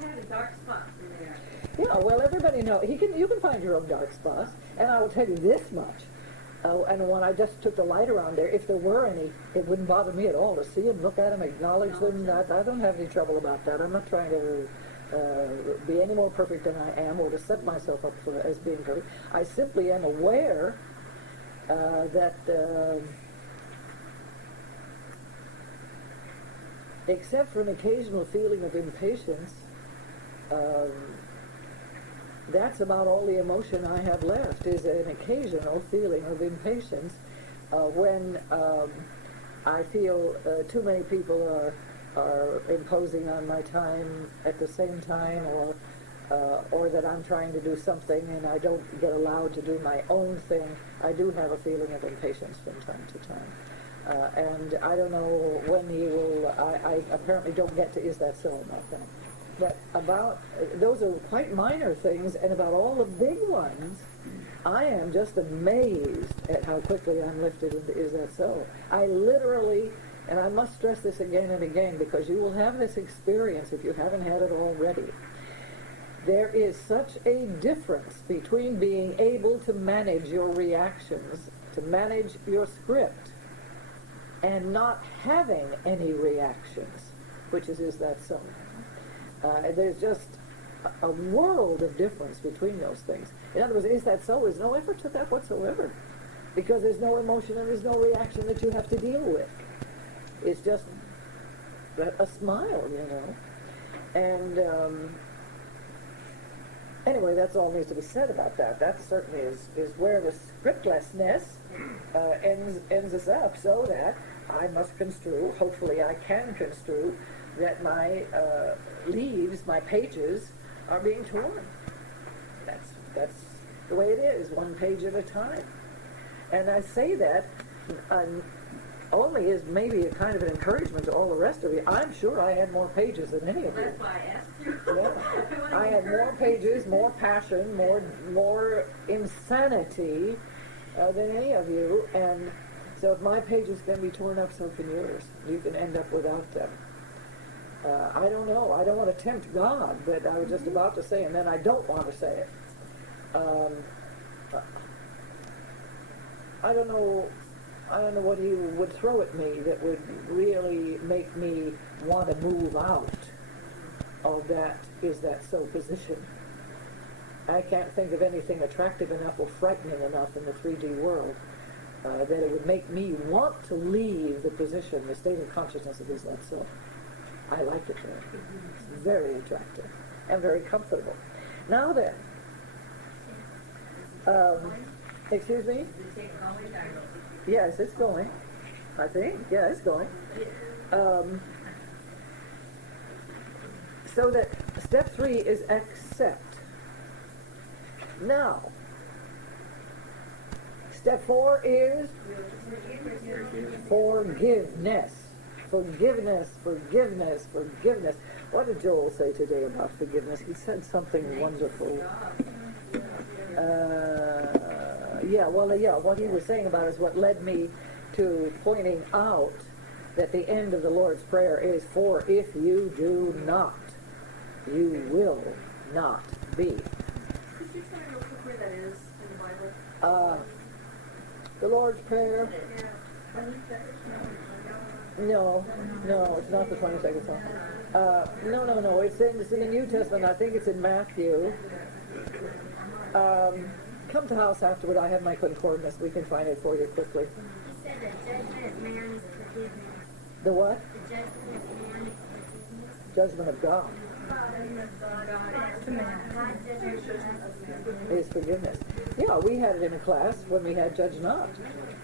have had a dark spot in there. Yeah, well, everybody knows. You can find your own dark spots, and I will tell you this much. And when I just took the light around there, if there were any, it wouldn't bother me at all to see them, look at them, acknowledge them. I don't have any trouble about that. I'm not trying to be any more perfect than I am, or to set myself up as being perfect. I simply am aware that except for an occasional feeling of impatience, that's about all the emotion I have left, is an occasional feeling of impatience when I feel too many people are imposing on my time at the same time, or that I'm trying to do something and I don't get allowed to do my own thing. I do have a feeling of impatience from time to time. And I don't know when you will, I apparently don't get to, is that so about that? But about, those are quite minor things, and about all the big ones, I am just amazed at how quickly I'm lifted into, is that so? I literally, and I must stress this again and again, because you will have this experience if you haven't had it already. There is such a difference between being able to manage your reactions, to manage your script, and not having any reactions, which is that so? There's just a world of difference between those things. In other words, is that so? There's no effort to that whatsoever, because there's no emotion and there's no reaction that you have to deal with. It's just a smile, you know. And anyway, that's all needs to be said about that. That certainly is where the scriptlessness ends us up, so that I must construe, hopefully I can construe, that my leaves, my pages, are being torn. That's the way it is, one page at a time. And I say that only as maybe a kind of an encouragement to all the rest of you. I'm sure I had more pages than any of you. That's why I asked you. Yeah. I had more pages, more passion, more insanity than any of you. And so if my pages can be torn up, so can yours. You can end up without them. I don't know. I don't want to tempt God, but I was just about to say, and then I don't want to say it. I don't know what he would throw at me that would really make me want to move out of that is that so position. I can't think of anything attractive enough or frightening enough in the 3D world that it would make me want to leave the position, the state of consciousness of is that so. I like it there. It's very attractive and very comfortable. Now then, excuse me? Yes, it's going. I think. Yeah, it's going. So that step 3 is accept. Now, step 4 is forgiveness. Forgiveness, forgiveness, forgiveness. What did Joel say today about forgiveness? He said something wonderful. What he was saying about is what led me to pointing out that the end of the Lord's Prayer is, for if you do not, you will not be. Could you tell me real quick where that is in the Bible? The Lord's Prayer? No, it's not the 22nd Psalm. No, it's in the New Testament. I think it's in Matthew. Come to the house afterward. I have my concordance. We can find it for you quickly. He said the judgment of man is forgiveness. The what? The judgment of man is forgiveness. Judgment of God is forgiveness. Yeah, we had it in a class when we had Judge Not.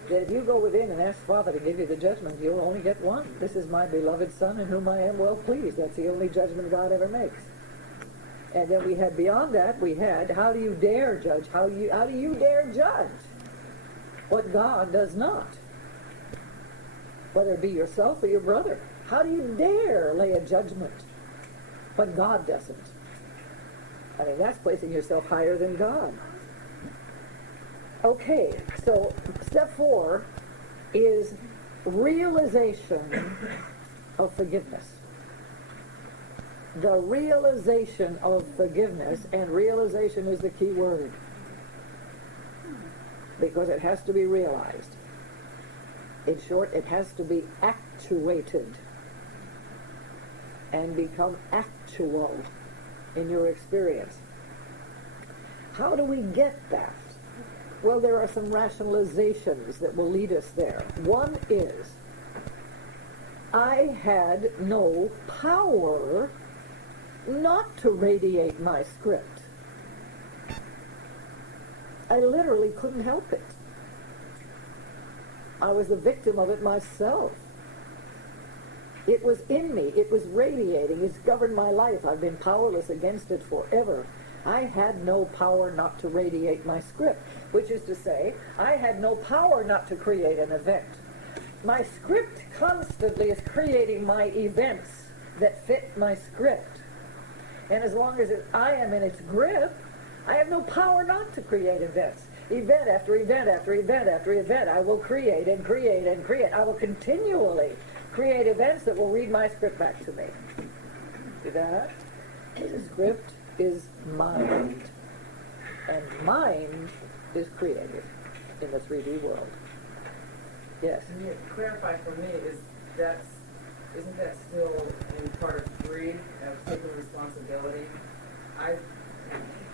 That if you go within and ask Father to give you the judgment, you'll only get one. This is my beloved Son in whom I am well pleased. That's the only judgment God ever makes. And then we had beyond that, we had, how do you dare judge? How do you dare judge what God does not? Whether it be yourself or your brother. How do you dare lay a judgment when God doesn't? I mean, that's placing yourself higher than God. Okay, so step 4 is realization of forgiveness. the realization of forgiveness, and realization is the key word, because it has to be realized. In short, it has to be actuated and become actual in your experience. How do we get that? Well, there are some rationalizations that will lead us there. One is, I had no power not to radiate my script. I literally couldn't help it. I was the victim of it myself. It was in me. It was radiating. It's governed my life. I've been powerless against it forever. I had no power not to radiate my script, which is to say, I had no power not to create an event. My script constantly is creating my events that fit my script. And as long as I am in its grip, I have no power not to create events. Event after event after event after event, I will create and create and create. I will continually create events that will read my script back to me. See that? The script is mind. And mind is created in the 3D world. Yes? Can you clarify for me, isn't that still in part of 3 of taking responsibility?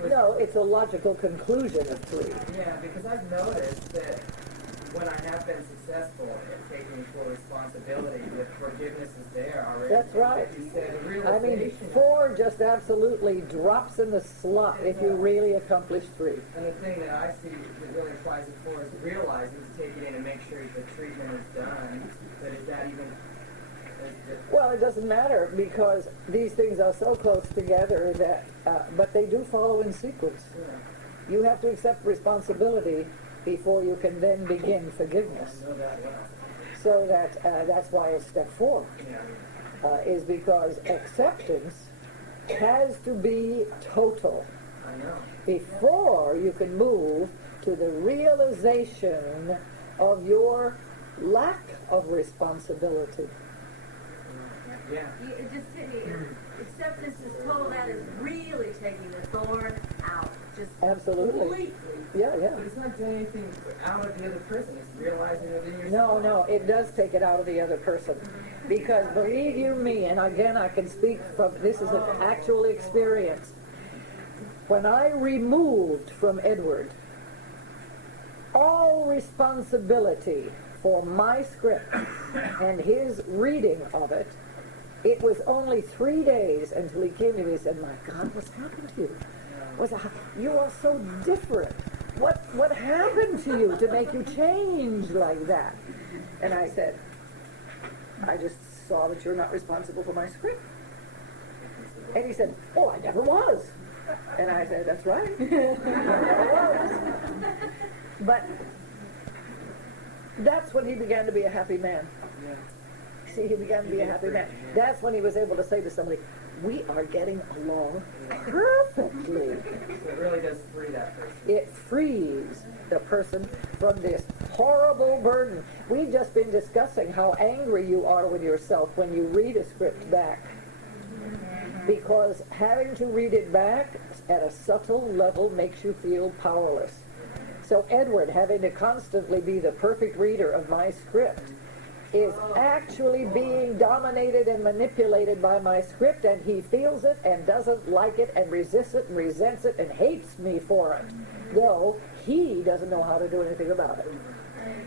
No, it's a logical conclusion of 3. Yeah, because I've noticed that when I have been successful at taking full responsibility, the forgiveness is there already. That's right. You said the I mean, realization. 4 just absolutely drops in the slot if you really accomplish 3. And the thing that I see that really applies to 4 is realizing to take it in and make sure the treatment is done. But is that even... Well, it doesn't matter, because these things are so close together that, but they do follow in sequence. Yeah. You have to accept responsibility before you can then begin forgiveness. I know that well. So that's why it's step 4, Yeah. is because acceptance has to be total I know. before you can move to the realization of your lack of responsibility. Yeah. It just hit me. Acceptance is total. That is really taking the thorn out. Just Absolutely. completely. Yeah. But it's not doing anything out of the other person. It's realizing it in yourself. No, it does take it out of the other person. Because believe you me, and again I can speak from, this is an actual experience. When I removed from Edward all responsibility for my script and his reading of it, it was only 3 days until he came to me and said, "My God, what's happened to you? You are so different. What happened to you to make you change like that?" And I said, "I just saw that you're not responsible for my script." And he said, "Oh, I never was." And I said, "That's right. I never was." But that's when he began to be a happy man. Yeah. See, he began to be a happy man. That's when he was able to say to somebody, "We are getting along perfectly." So it really does free that person. It frees the person from this horrible burden. We've just been discussing how angry you are with yourself when you read a script back. Because having to read it back at a subtle level makes you feel powerless. So Edward, having to constantly be the perfect reader of my script, is actually being dominated and manipulated by my script, and he feels it and doesn't like it and resists it and resents it and hates me for it, though he doesn't know how to do anything about it.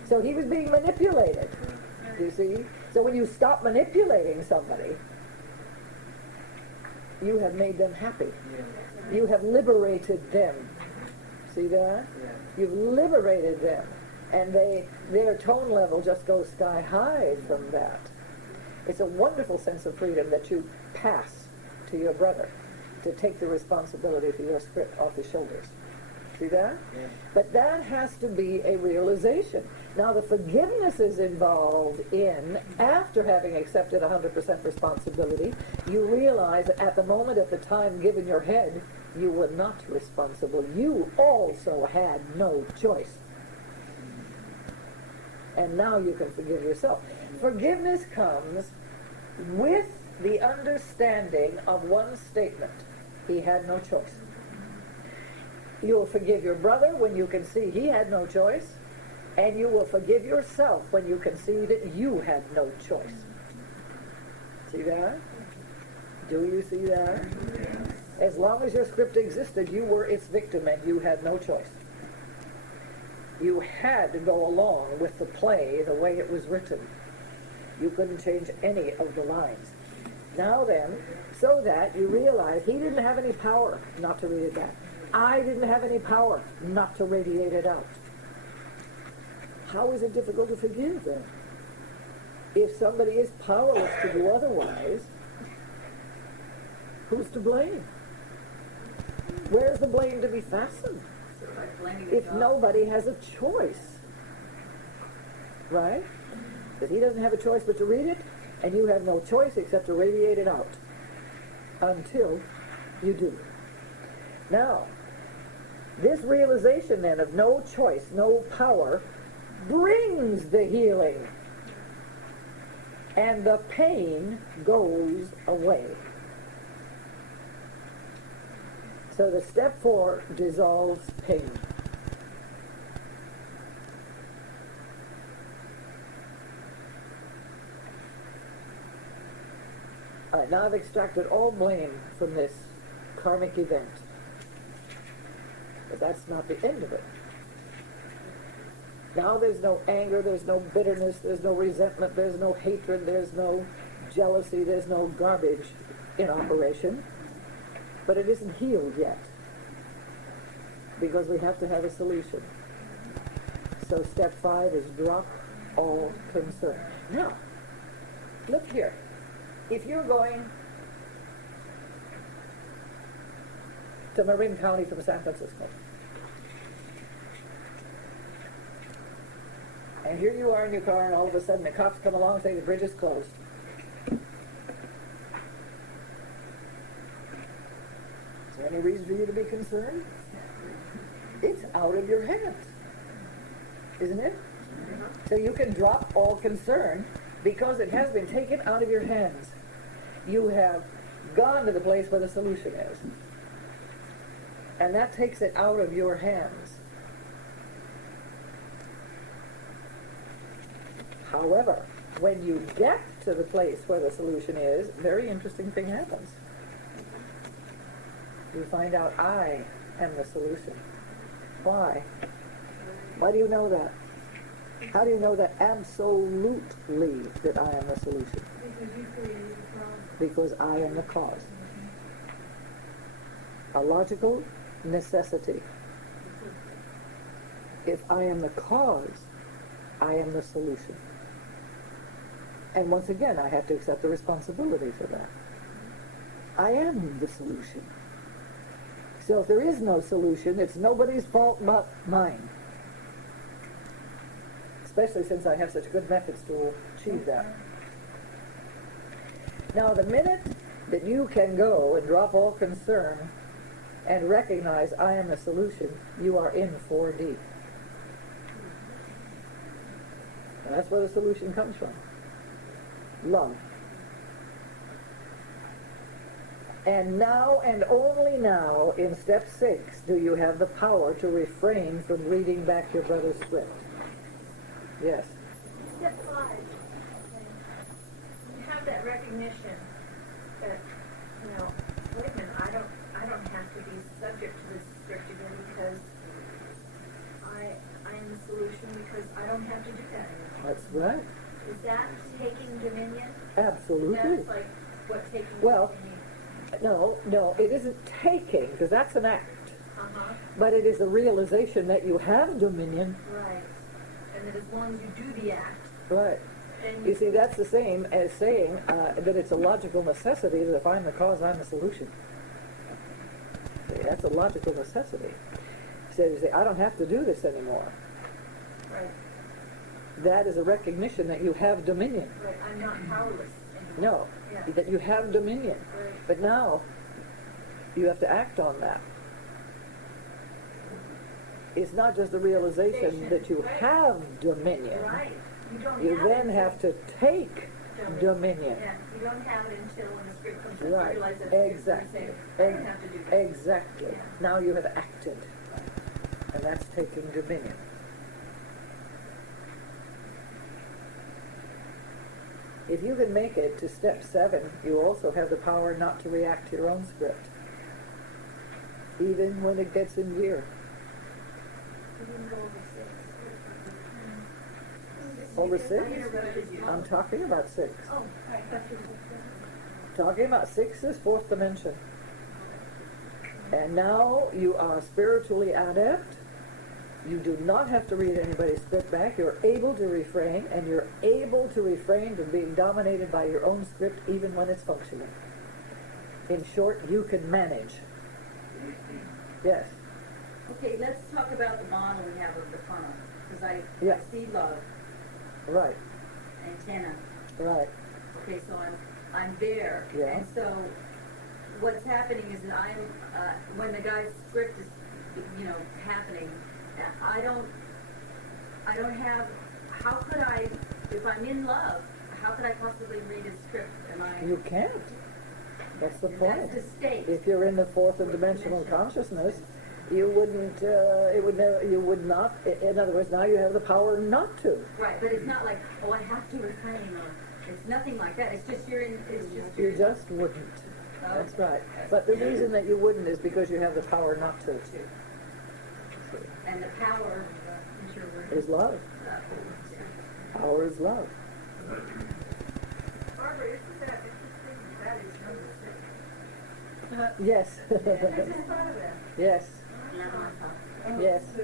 So he was being manipulated, you see? So when you stop manipulating somebody, you have made them happy. Yeah. You have liberated them. See that? Yeah. You've liberated them. And their tone level just goes sky high from that. It's a wonderful sense of freedom that you pass to your brother to take the responsibility for your script off his shoulders. See that? Yeah. But that has to be a realization. Now the forgiveness is involved in, after having accepted 100% responsibility, you realize that at the moment, at the time given your head, you were not responsible. You also had no choice. And now you can forgive yourself. Forgiveness comes with the understanding of one statement. He had no choice. You will forgive your brother when you can see he had no choice, and you will forgive yourself when you can see that you had no choice. See that? Do you see that? As long as your script existed, you were its victim and you had no choice. You had to go along with the play the way it was written. You couldn't change any of the lines. Now then, so that you realize he didn't have any power not to read it back. I didn't have any power not to radiate it out. How is it difficult to forgive then? If somebody is powerless to do otherwise, who's to blame? Where's the blame to be fastened? If nobody has a choice, right? That he doesn't have a choice but to read it, and you have no choice except to radiate it out until you do. Now, this realization then of no choice, no power, brings the healing, and the pain goes away. So the step 4 dissolves pain. All right, now I've extracted all blame from this karmic event. But that's not the end of it. Now there's no anger, there's no bitterness, there's no resentment, there's no hatred, there's no jealousy, there's no garbage in operation. But it isn't healed yet, because we have to have a solution. So step 5 is drop all concern. Now, look here. If you're going to Marin County from San Francisco, and here you are in your car, and all of a sudden the cops come along and say the bridge is closed. Is there any reason for you to be concerned? It's out of your hands, isn't it? So you can drop all concern because it has been taken out of your hands. You have gone to the place where the solution is. And that takes it out of your hands. However, when you get to the place where the solution is, a very interesting thing happens. You find out I am the solution. Why? Why do you know that? How do you know that absolutely that I am the solution? Because you created the problem. Because I am the cause. A logical necessity. If I am the cause, I am the solution. And once again, I have to accept the responsibility for that. I am the solution. So if there is no solution, it's nobody's fault but mine. Especially since I have such good methods to achieve that. Now, the minute that you can go and drop all concern and recognize I am the solution, you are in 4D. And that's where the solution comes from. Love. And now, and only now, in step 6, do you have the power to refrain from reading back your brother's script. Yes. Step 5. You have that recognition that, wait a minute, I don't have to be subject to this script again because I am the solution because I don't have to do that anymore. That's right. Is that taking dominion? Absolutely. That's like what taking Well, dominion. No, it isn't taking, because that's an act. Uh-huh. But it is a realization that you have dominion. Right. And that as long as you do the act, Right. then You see, that's the same as saying that it's a logical necessity that if I'm the cause, I'm the solution. See, that's a logical necessity. So you say, I don't have to do this anymore. Right. That is a recognition that you have dominion. Right. I'm not powerless anymore. No, Yeah. that you have dominion. Right. But now, you have to act on that. It's not just the realization that you Right. have dominion. Right. You don't You have then it. have to take dominion. Yeah, you don't have it until when the script comes up, you Right, realize that it's exactly. say, I don't have to do that. Exactly. Yeah. Now you have acted, and that's taking dominion. If you can make it to step 7, you also have the power not to react to your own script, even when it gets in gear. You didn't go over 6. Over I 6? interrupted you. I'm talking about 6. Oh, I thought you were. Talking about 6 is 4th dimension. And now you are spiritually adept. You do not have to read anybody's script back. You're able to refrain, and you're able to refrain from being dominated by your own script even when it's functioning. In short, you can manage. Yes. Okay, let's talk about the model we have of the funnel, because I Yeah. see love, Right. antenna. Right. Okay, so I'm there. Yeah. And so what's happening is that when the guy's script is, happening, I don't have, how could I, if I'm in love, how could I possibly read his script? You can't. That's the And point. that's the state. If you're in the 4th dimensional consciousness, you wouldn't, you would not, in other words, now you have the power not to. Right, but it's not like, oh, I have to refrain, or, it's nothing like that. It's just You just wouldn't. Oh. That's right. But the reason that you wouldn't is because you have the power not to. And the power Is love. Power is love. Barbara, isn't that interesting? That is number 6. Yes. I just thought of that. Yes. Yes. I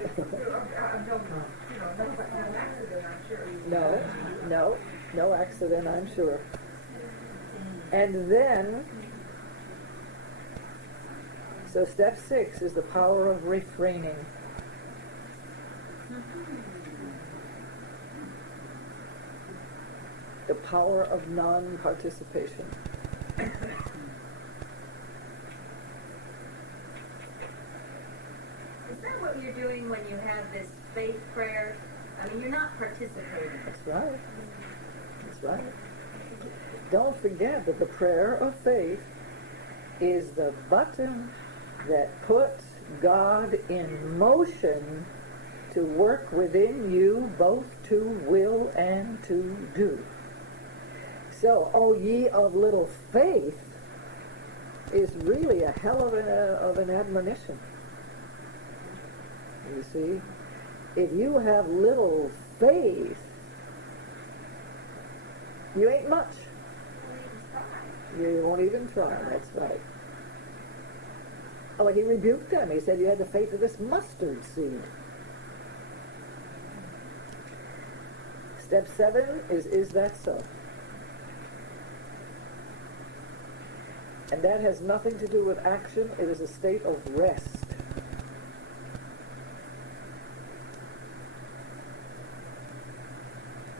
don't know. That's like an accident, I'm sure. No accident, I'm sure. And then, so step 6 is the power of refraining. The power of non-participation. Is that what you're doing when you have this faith prayer? I mean, you're not participating. That's right. That's right. Don't forget that the prayer of faith is the button that puts God in motion to work within you both to will and to do. So, O ye of little faith is really a hell of an admonition. You see? If you have little faith, you ain't much. You won't even try, that's right. Oh, he rebuked them. He said you had the faith of this mustard seed. Step 7 is that so? And that has nothing to do with action. It is a state of rest.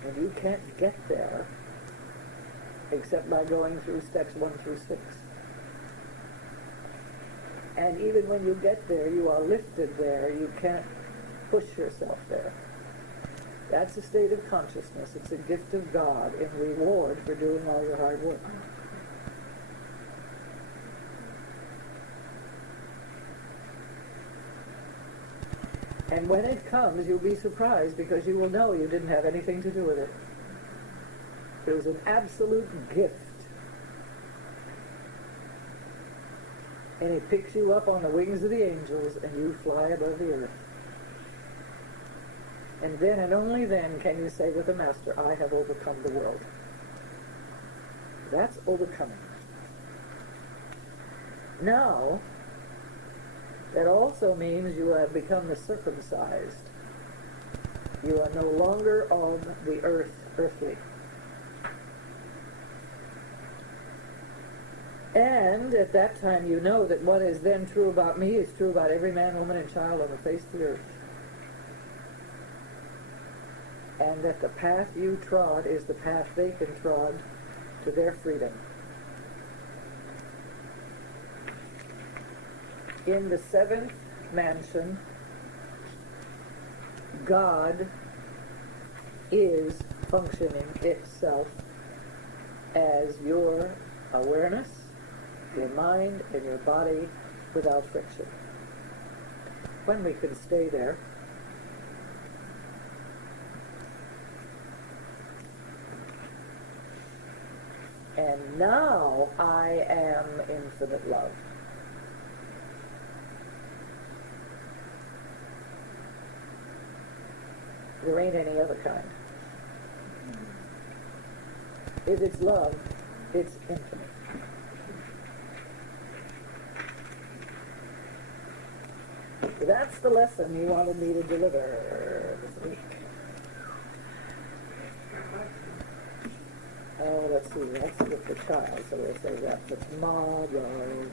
And you can't get there except by going through steps 1 through 6. And even when you get there, you are lifted there. You can't push yourself there. That's a state of consciousness. It's a gift of God in reward for doing all your hard work. And when it comes, you'll be surprised because you will know you didn't have anything to do with it. It was an absolute gift. And he picks you up on the wings of the angels and you fly above the earth. And then and only then can you say with the Master, I have overcome the world. That's overcoming. Now, that also means you have become the circumcised. You are no longer of the earthly. And at that time you know that what is then true about me is true about every man, woman, and child on the face of the earth. And that the path you trod is the path they can trod to their freedom. In the 7th mansion, God is functioning itself as your awareness, your mind, and your body without friction. When we can stay there, and now I am infinite love. There ain't any other kind. If it's love, it's infinite. So that's the lesson you wanted me to deliver this week. Oh, let's see, that's with the child, so we'll say that for tomorrow.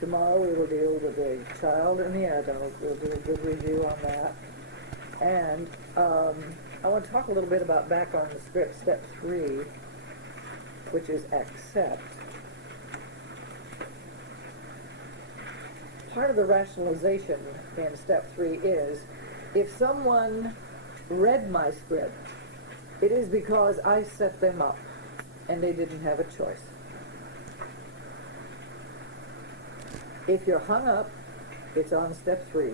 Tomorrow we will deal with the child and the adult. We'll do a good review on that. And I want to talk a little bit about back on the script, step 3, which is accept. Part of the rationalization in step 3 is, if someone read my script, it is because I set them up and they didn't have a choice. If you're hung up, it's on step 3.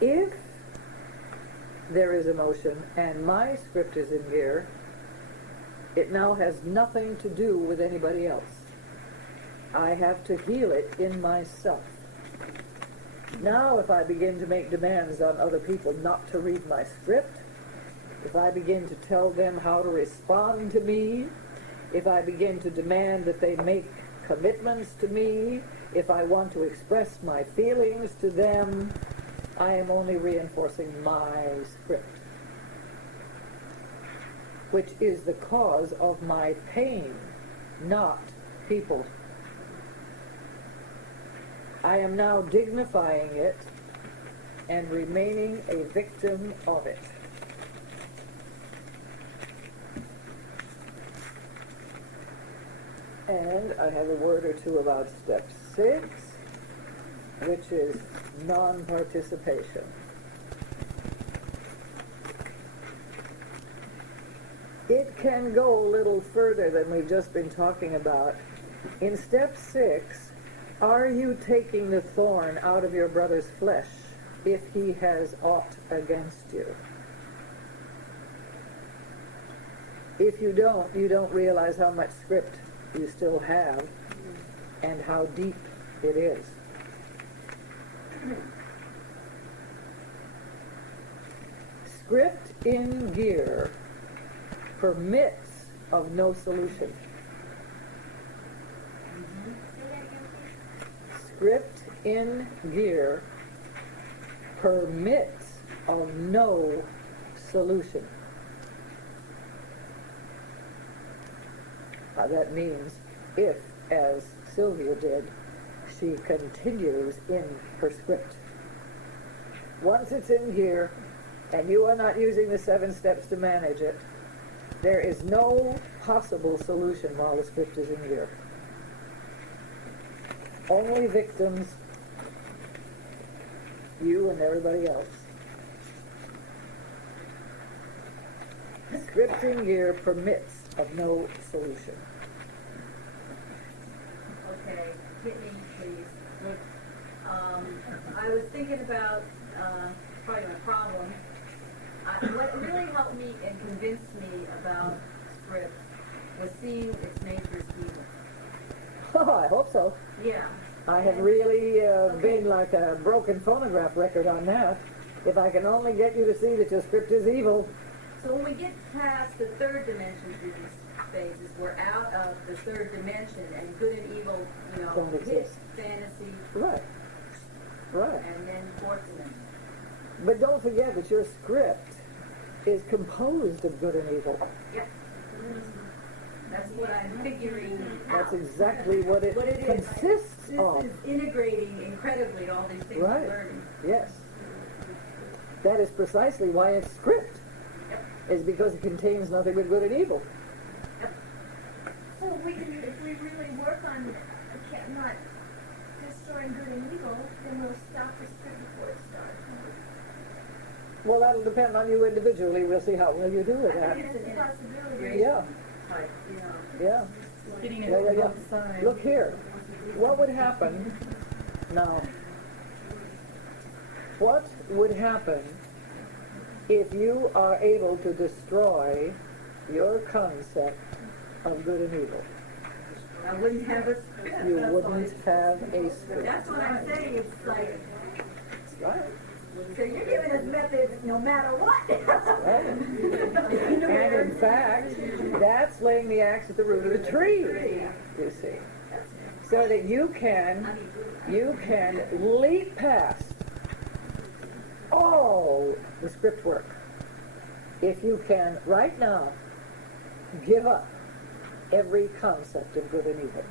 If there is emotion and my script is in gear, it now has nothing to do with anybody else. I have to heal it in myself. Now if I begin to make demands on other people not to read my script, if I begin to tell them how to respond to me, if I begin to demand that they make commitments to me, if I want to express my feelings to them, I am only reinforcing my script, which is the cause of my pain, not people. I am now dignifying it and remaining a victim of it. And I have a word or two about step 6, which is non-participation. It can go a little further than we've just been talking about. In step 6, are you taking the thorn out of your brother's flesh if he has aught against you? If you don't realize how much script you still have and how deep it is. Script in gear permits of no solution. Script in gear permits of no solution. That means if, as Sylvia did, she continues in her script. Once it's in here, and you are not using the 7 steps to manage it, there is no possible solution while the script is in here. Only victims, you and everybody else. Script in gear permits of no solution. Okay, hit me, please. Look, I was thinking about probably my problem. What really helped me and convinced me about script was seeing its nature as evil. Oh, I hope so. Yeah. I have really been like a broken phonograph record on that. If I can only get you to see that your script is evil. So when we get past the 3rd dimension through these phases, we're out of the 3rd dimension, and good and evil, Don't hit exist. fantasy, Right. Right. and then 4th dimension. But don't forget that your script is composed of good and evil. Yep. That's what I'm figuring out. That's exactly what it is. consists This of. is integrating incredibly all these things Right. I'm learning. Yes. That is precisely why it's script. Yep. Is because it contains nothing but good and evil. So we can not destroying good and evil, then we'll stop the script before it starts. Well, that'll depend on you individually. We'll see how well you do with I that. think it's a possibility. Yeah, Like, yeah. Getting it Yeah, yeah, from yeah. both sides. Look here. What would happen now? What would happen if you are able to destroy your concept of good and evil? I wouldn't have a script. You that's wouldn't all. have a script. That's what I'm saying, it's like, Right. so you're giving us methods no matter what. Right. And in fact, that's laying the axe at the root of the tree, you see. So that you can leap past all the script work. If you can, right now, give up every concept of good and evil.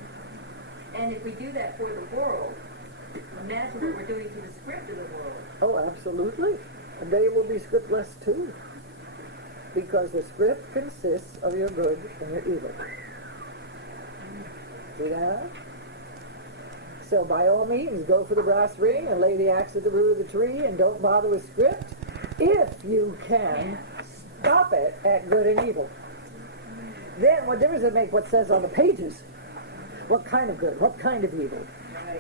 And if we do that for the world, imagine what we're doing to the script of the world. Oh, absolutely. And they will be scriptless too. Because the script consists of your good and your evil. See that? So by all means, go for the brass ring and lay the axe at the root of the tree and don't bother with script if you can stop it at good and evil. Then what difference does it make what says on the pages? What kind of good? What kind of evil?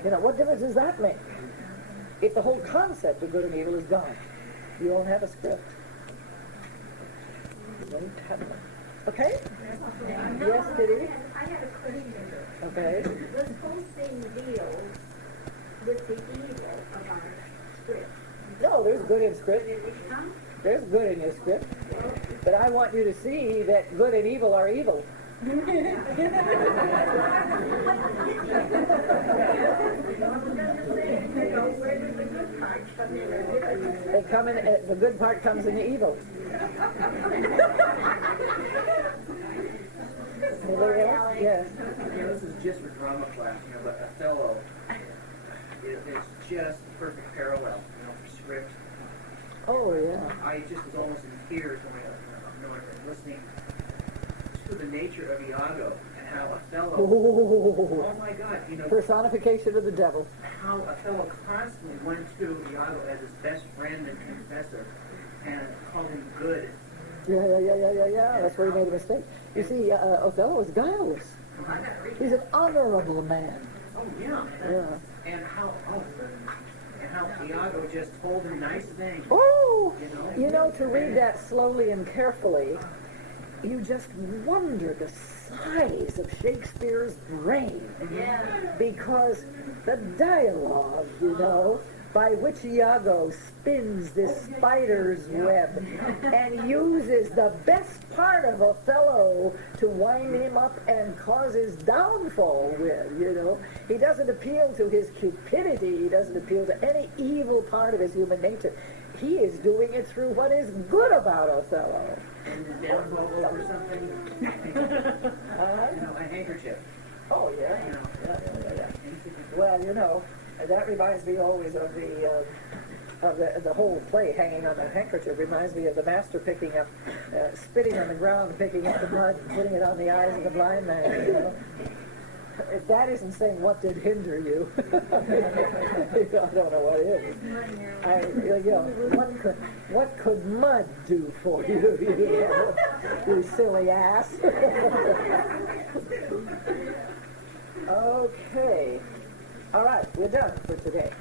You know, what difference does that make? If the whole concept of good and evil is gone, you won't have a script. You won't have one. Okay? Yes, Kitty? I have a question. Okay. This whole thing deals with the evil of our script. No, there's good in script. There's good in your script. But I want you to see that good and evil are evil. They come in. The good part comes in the evil. Anybody else? Yes. This is just for drama class, but Othello is just perfect parallel, for script. Oh yeah. I just was almost in tears when I was listening to the nature of Iago and how Othello. Oh, Oh my God, personification of the devil. how Othello constantly went to Iago as his best friend and confessor and called him good. Yeah. That's where he made a mistake. You see, Othello is guileless. He's an honorable man. Oh yeah. Yeah. And how Iago just told him nice things. Oh, You know? to read that slowly and carefully, you just wonder the size of Shakespeare's brain. Yeah. Because the dialogue, by which Iago spins this spider's web and uses the best part of Othello to wind him up and cause his downfall with, He doesn't appeal to his cupidity. He doesn't appeal to any evil part of his human nature. He is doing it through what is good about Othello. And the downfall over something. A handkerchief. Oh, yeah. Yeah. Well, that reminds me always of the whole play hanging on the handkerchief. Reminds me of the master picking up, spitting on the ground, picking up the mud, and putting it on the eyes of the blind man. If that isn't saying what did hinder you, I don't know what is. What could mud do for you? You silly ass. Okay. All right, we're done for today.